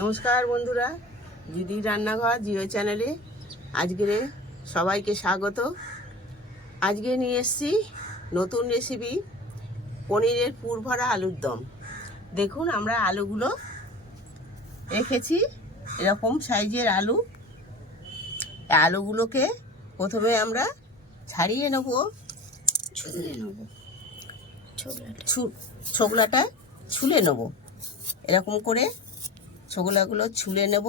নমস্কার বন্ধুরা দিদি রান্নাঘর জিও চ্যানেলে আজকের সবাইকে স্বাগত। আজকে নিয়ে এসেছি নতুন রেসিপি পনিরের পুর ভরা আলুর দম। দেখুন আমরা আলুগুলো রেখেছি এরকম সাইজের আলু। আলুগুলোকে প্রথমে আমরা ছাড়িয়ে নেব। ছুলে নেব। ছোকলাটা ছুলে নেব। এরকম করে ছোকলাগুলো ছুলে নেব।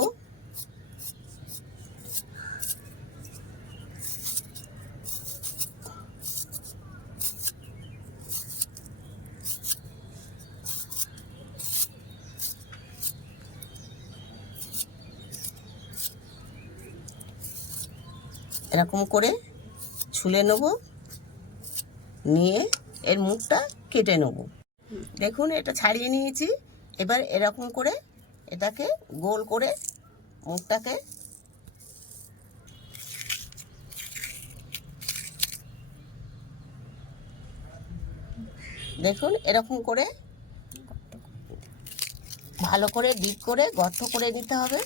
এরকম করে ছুলে নেব। নিয়ে এর মুখটা কেটে নেব। দেখুন, এটা ছাড়িয়ে নিয়েছি। এবার এরকম করে এটাকে গোল করে মুখটাকে দেখুন এরকম করে ভালো করে ডিপ করে গর্ত করে নিতে হবে।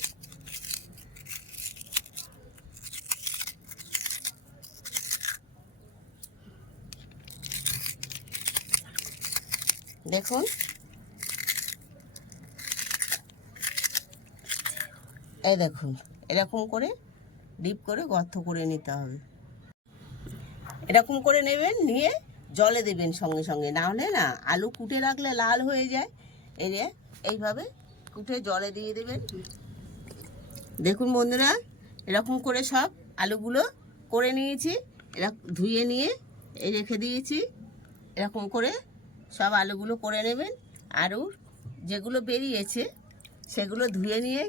দেখুন এই দেখুন, এরকম করে ডিপ করে গর্ত করে নিতে হবে। এরকম করে নেবেন, নিয়ে জলে দেবেন সঙ্গে সঙ্গে। না হলে না, আলু কুটে রাখলে লাল হয়ে যায়। এই যে, এইভাবে কুটে জলে দিয়ে দেবেন। দেখুন বন্ধুরা, এরকম করে সব আলুগুলো করে নিয়েছি। এরা ধুয়ে নিয়ে এই রেখে দিয়েছি। এরকম করে সব আলুগুলো করে নেবেন। আরও যেগুলো বেরিয়েছে, সেগুলো ধুয়ে নিয়ে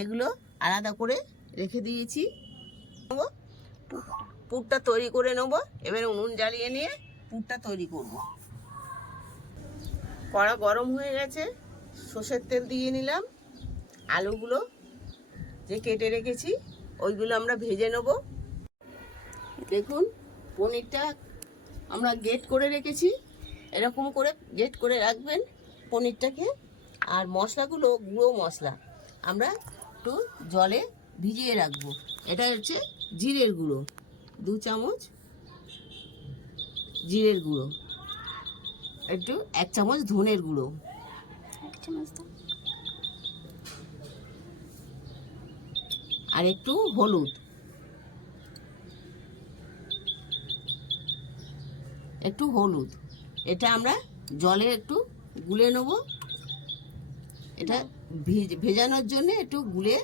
এগুলো আলাদা করে রেখে দিয়েছি। পুরটা তৈরি করে নেব, এবার উনুন জ্বালিয়ে নিয়ে পুরটা তৈরি করব। কড়া গরম হয়ে গেছে, সর্ষের তেল দিয়ে নিলাম, আলুগুলো যে কেটে রেখেছি, ওইগুলো আমরা ভেজে নেব। দেখুন, পনিরটা আমরা গেট করে রেখেছি, এরকম করে গেট করে রাখবেন পনিরটাকে। আর মশলাগুলো, গুঁড়ো মশলা, আমরা একটু জলে ভিজিয়ে রাখব। এটা হচ্ছে জিরের গুঁড়ো। দু চামচ জিরের গুঁড়ো। একটু এক চামচ ধনের গুঁড়ো। চামচ আর একটু হলুদ। একটু হলুদ। এটা আমরা জলে একটু গুলে নেব। এটা ভেজানোর জন্য একটু গুলে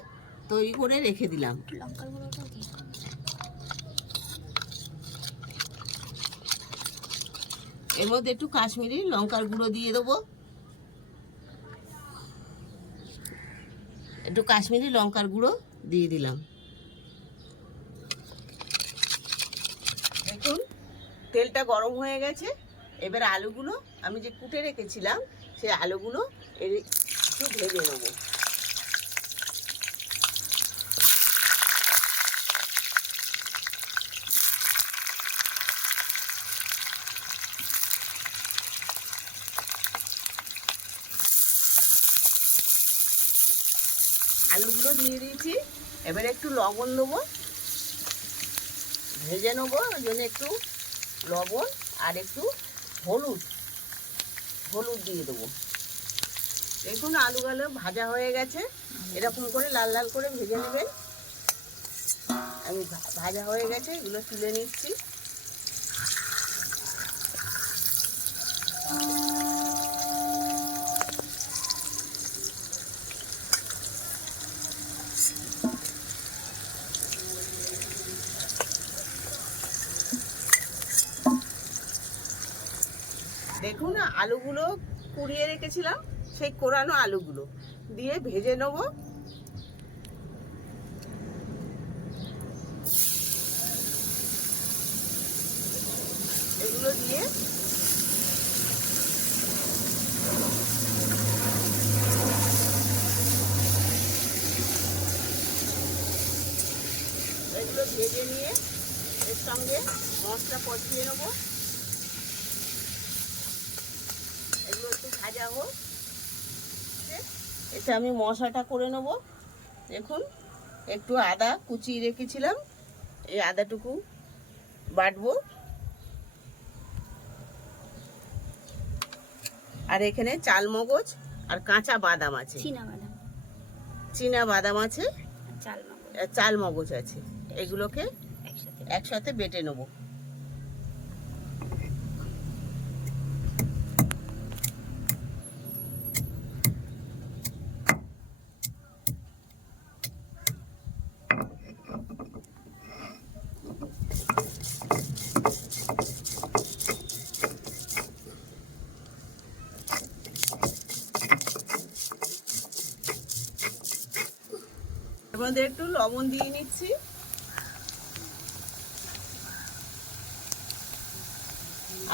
তৈরি করে রেখে দিলাম। এর মধ্যে একটু কাশ্মীরি লঙ্কার গুঁড়ো দিয়ে দেবো। একটু কাশ্মীরি লঙ্কার গুঁড়ো দিয়ে দিলাম। দেখুন, তেলটা গরম হয়ে গেছে। এবার আলুগুলো আমি যে কুটে রেখেছিলাম, সেই আলুগুলো এর ভেজে নেব আলুগুলো দিয়ে দিয়েছি। এবারে একটু লবণ দেবো। ভেজে নেব, ওই জন্য একটু লবণ আর একটু হলুদ। হলুদ দিয়ে দেবো। দেখুন আলুগুলো ভাজা হয়ে গেছে। এরকম করে লাল লাল করে ভেজে নেবেন। আমি ভাজা হয়ে গেছে, এগুলো তুলে নিচ্ছি। দেখুন আলুগুলো কুড়িয়ে রেখেছিলাম। সেই কোরানো আলুগুলো দিয়ে ভেজে নেব। এগুলো দিয়ে এগুলো ভেজে নিয়ে এর সঙ্গে মশলা কষিয়ে নেব। এগুলো একটু ভাজা হোক। এটা আমি মশলাটা করে নেব। দেখুন একটু আদা কুচিয়ে রেখেছিলাম। এই আদাটুকু বাটবো। আর এখানে চাল মগজ আর কাঁচা বাদাম আছে। চীনা বাদাম। আছে চাল মগজ আর চাল মগজ আছে। এগুলোকে একসাথে। একসাথে বেটে নেব। মধ্যে একটু লবণ দিয়ে নিচ্ছি।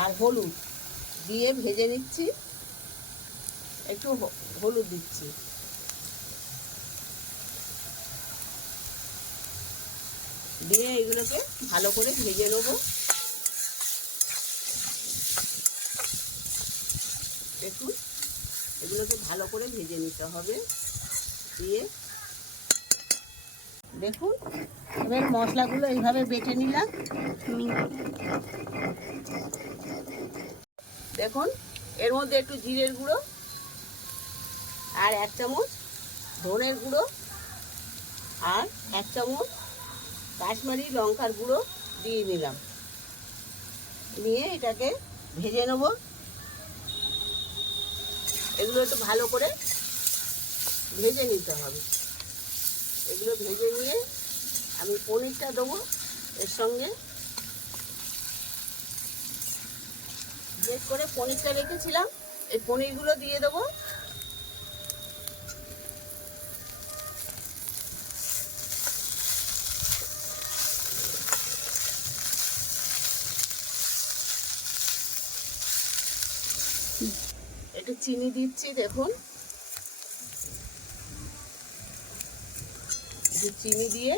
আর হলুদ দিয়ে ভেজে নিচ্ছি। একটু হলুদ দিচ্ছি। দিয়ে এগুলোকে ভালো করে ভেজে নেব। দেখুন এগুলোকে ভালো করে ভেজে নিতে হবে। দিয়ে দেখুন, এবার মশলাগুলো এইভাবে বেটে নিলাম। দেখুন, এর মধ্যে একটু জিরের গুঁড়ো আর এক চামচ ধনের গুঁড়ো আর এক চামচ কাশ্মীরি লঙ্কার গুঁড়ো দিয়ে নিলাম। নিয়ে এটাকে ভেজে নেব। এগুলো একটু ভালো করে ভেজে নিতে হবে। এগুলো ভেজে নিয়ে আমি পনিরটা দেবো এর সঙ্গে। বেশ করে পনিরটা রেখেছিলাম, এই পনিরগুলো দিয়ে দেবো। একটু চিনি দিচ্ছি, দেখুন। একটু চিনি দিয়ে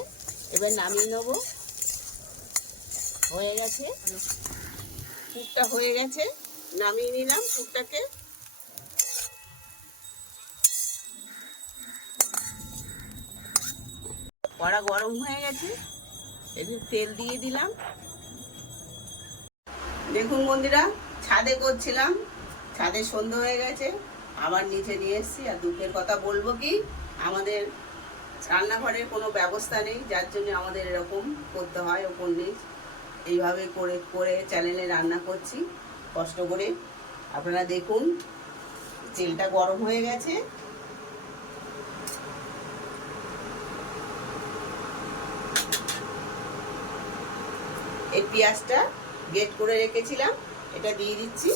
এবার নামিয়ে নেব। হয়ে গেছে। পুরটা হয়ে গেছে। নামিয়ে নিলাম পুরটাকে কড়া গরম হয়ে গেছে। একটু তেল দিয়ে দিলাম। দেখুন বন্ধুরা, ছাদে করছিলাম। ছাদে সন্ধ্যা হয়ে গেছে। আবার নিচে নিয়ে এসেছি। আর দুঃখের কথা বলব কি? আমাদের রান্নাঘরের কোনো ব্যবস্থা নেই, যার জন্য আমাদের এরকম করতে হয় ওপর নিচ এইভাবে করে করে চ্যানেলে রান্না করছি, কষ্ট করে। আপনারা দেখুন, তেলটা গরম হয়ে গেছে। এই পেঁয়াজটা গেট করে রেখেছিলাম, এটা দিয়ে দিচ্ছি।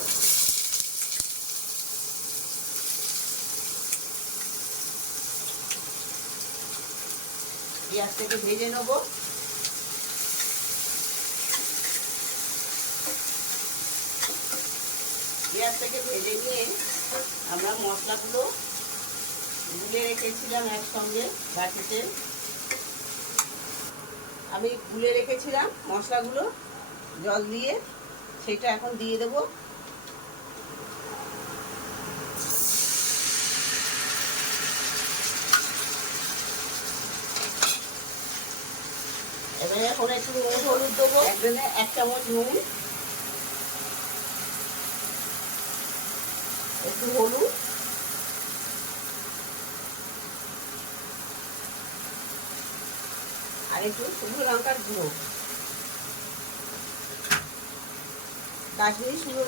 পেঁয়াজটাকে ভেজে নেব। পেঁয়াজটাকে ভেজে নিয়ে আমরা মশলাগুলো গুলে রেখেছিলাম একসঙ্গে বাটিতে। আমি গুলে রেখেছিলাম মশলাগুলো জল দিয়ে, সেটা এখন দিয়ে দেবো। এবারে একটু হলুদ দেবো। এক চামচ একটু হলুদ। আর একটু লঙ্কার গুঁড়ো।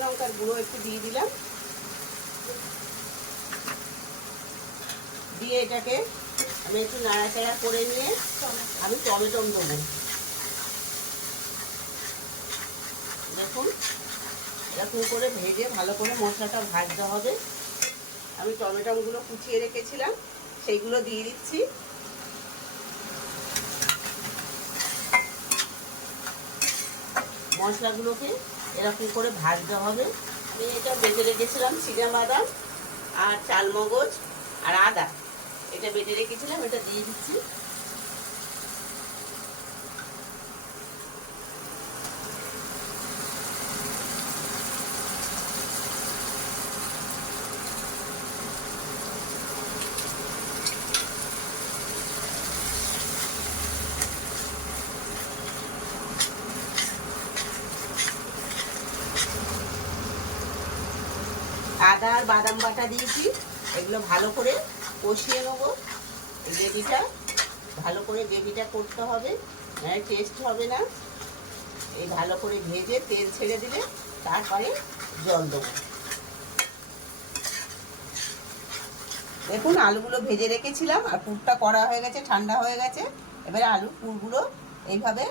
লঙ্কার গুঁড়ো একটু দিয়ে দিলাম। দিয়ে এটাকে আমি একটু নাড়াচাড়া করে নিয়ে আমি টমেটো দেবো। দেখুন, এরকম করে ভেজে ভালো করে মশলাটা ভাজতে হবে। আমি টমেটোগুলো কুচিয়ে রেখেছিলাম, সেইগুলো দিয়ে দিচ্ছি। মশলাগুলোকে এরকম করে ভাজতে হবে। আমি এটা বেটে রেখেছিলাম বাদাম আর চালমগজ আর আদা। এটা বেটে রেখেছিলাম, এটা দিয়ে দিচ্ছি আদা আর বাদাম বাটা দিয়েছি। এগুলো ভালো করে কষিয়ে নেব। গ্রেভিটা, ভালো করে গ্রেভিটা করতে হবে। নাহলে টেস্ট হবে না। এই ভালো করে ভেজে তেল ছেড়ে দিলে তারপরে জল দেবো। দেখুন, আলুগুলো ভেজে রেখেছিলাম আর পুরটা করা হয়ে গেছে, ঠান্ডা হয়ে গেছে। এবারে আলু পুরগুলো এইভাবে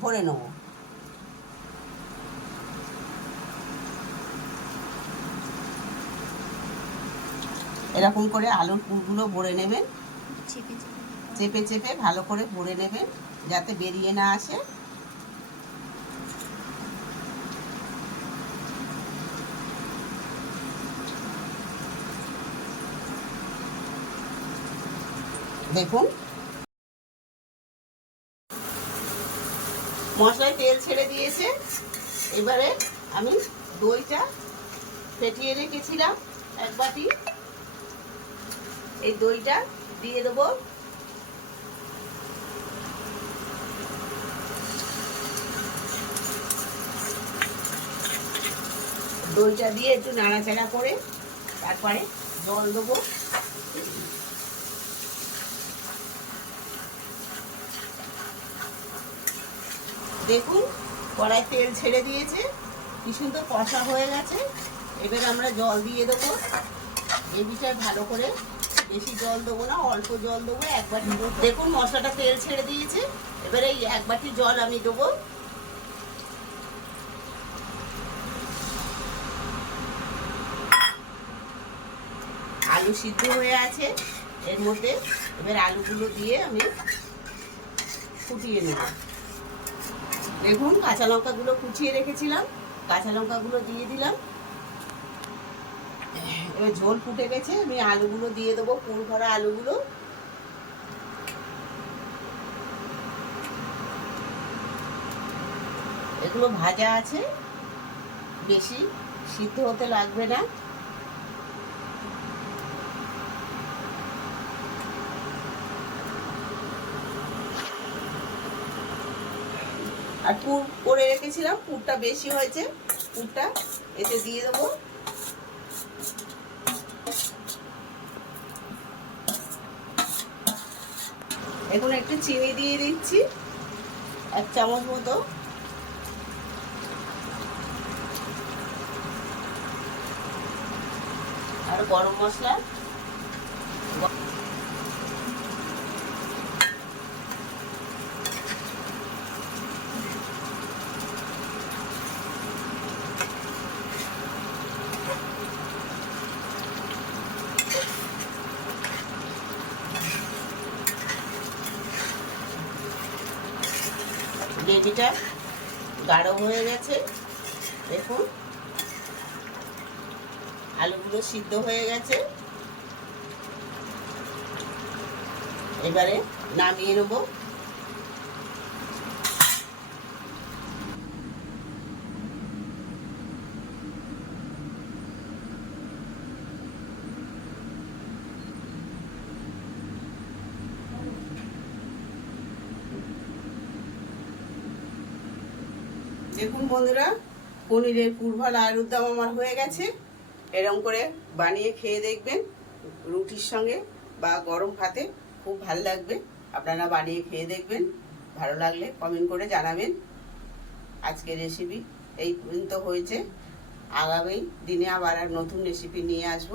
ভরে নেব। এরকম করে আলুর পুরগুলো ভরে নেবেন। চেপে চেপে। ভালো করে ভরে নেবেন যাতে বেরিয়ে না আসে। দেখুন। মশলায় তেল ছেড়ে দিয়েছে। এবারে আমি দইটা ফেটিয়ে রেখেছিলাম এক বাটি। এই দইটা দিয়ে দেবো। দইটা দিয়ে একটু নাড়াচাড়া করে তারপরে জল দেবো। দেখুন, কড়াই তেল ছেড়ে দিয়েছে, কি সুন্দর কষা হয়ে গেছে। এবার আমরা জল দিয়ে দেবো। এ বিষয়ে ভালো করে বেশি জল দেবো না, অল্প জল দেবো, এক বাটি দেখুন, মশলাটা তেল ছেড়ে দিয়েছে। এবারে এই এক বাটি জল আমি দেবো। আলু সিদ্ধ হয়ে আছে এর মধ্যে। এবার আলুগুলো দিয়ে আমি ফুটিয়ে নেব। দেখুন, কাঁচা লঙ্কাগুলো কুচিয়ে রেখেছিলাম। কাঁচা লঙ্কাগুলো দিয়ে দিলাম। এবার ঝোল ফুটে গেছে, আমি আলুগুলো দিয়ে দেবো, পুর ভরা আলুগুলো। এগুলো ভাজা আছে, বেশি সিদ্ধ হতে লাগবে না। আর পুর করে রেখেছিলাম, পুরটা বেশি হয়েছে, পুরটা এতে দিয়ে দেবো। এখন একটু চিনি দিয়ে দিচ্ছি এক চামচ মতো। আর গরম মশলা গ্রেভিটা গাঢ় হয়ে গেছে। দেখুন। আলুগুলো সিদ্ধ হয়ে গেছে। এবারে নামিয়ে নেব। দেখুন বন্ধুরা, পনিরের পুরভাল আলুর দম আমার হয়ে গেছে। এরকম করে বানিয়ে খেয়ে দেখবেন, রুটির সঙ্গে বা গরম ভাতে খুব ভালো লাগবে। আপনারা বানিয়ে খেয়ে দেখবেন, ভালো লাগলে কমেন্ট করে জানাবেন। আজকের রেসিপি এই পর্যন্ত হয়েছে। আগামী দিনে আবার নতুন রেসিপি নিয়ে আসব।